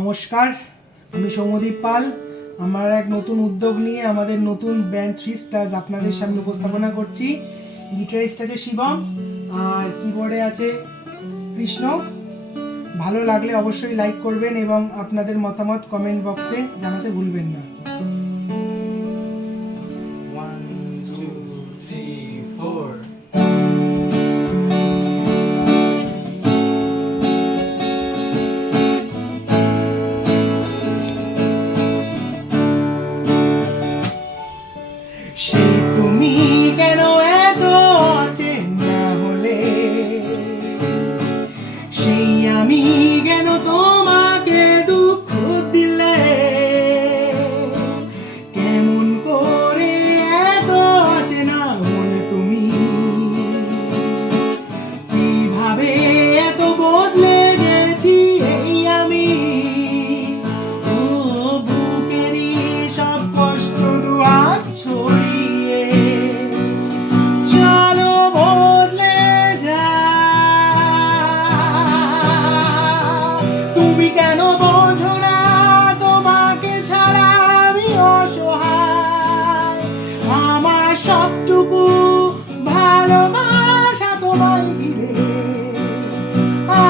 নমস্কার, আমি সৌম্যদীপ পাল। আমার এক নতুন উদ্যোগ নিয়ে আমাদের নতুন ব্যান্ড 3 স্টার্স আপনাদের সামনে উপস্থাপনা করছি। গিটারিস্ট আছে শিবম আর কিবোর্ডে আছে কৃষ্ণ। ভালো লাগলে অবশ্যই লাইক করবেন এবং আপনাদের মতামত কমেন্ট বক্সে জানাতে ভুলবেন না। 1, 2, 3, 4 সে তুমি কেন এত অচেনা হলে, সেই আমি কেন তোমাকে দুঃখ দিলে, কেমন করে এত অচেনা হলে তুমি, কিভাবে এত বদলে গেছি এই আমি, ও বুকেরই সব কষ্ট দুহাত ছড়িয়ে চলো বদলে যা। তুমি কেন বোঝো না তোমাকে ছাড়া আমি অসহায়, আমার সবটুকু ভালোবাসা তোমার ঘিরে,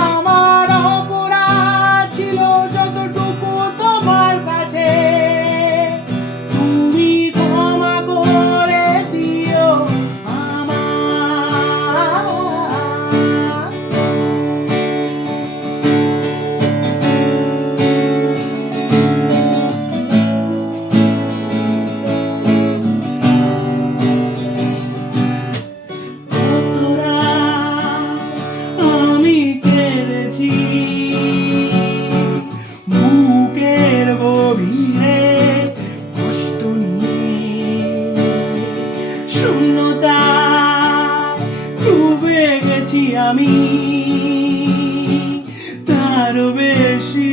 আমার অপরাধ ছিল যতটুকু তোমার কাছে, তুমি ক্ষমা করে দিও আমায়। কতটা আমি কেঁদেছি বুকের গভীরে কষ্ট নিয়ে, শূন্যতা ডুবে গেছি আমি, তারও বেশি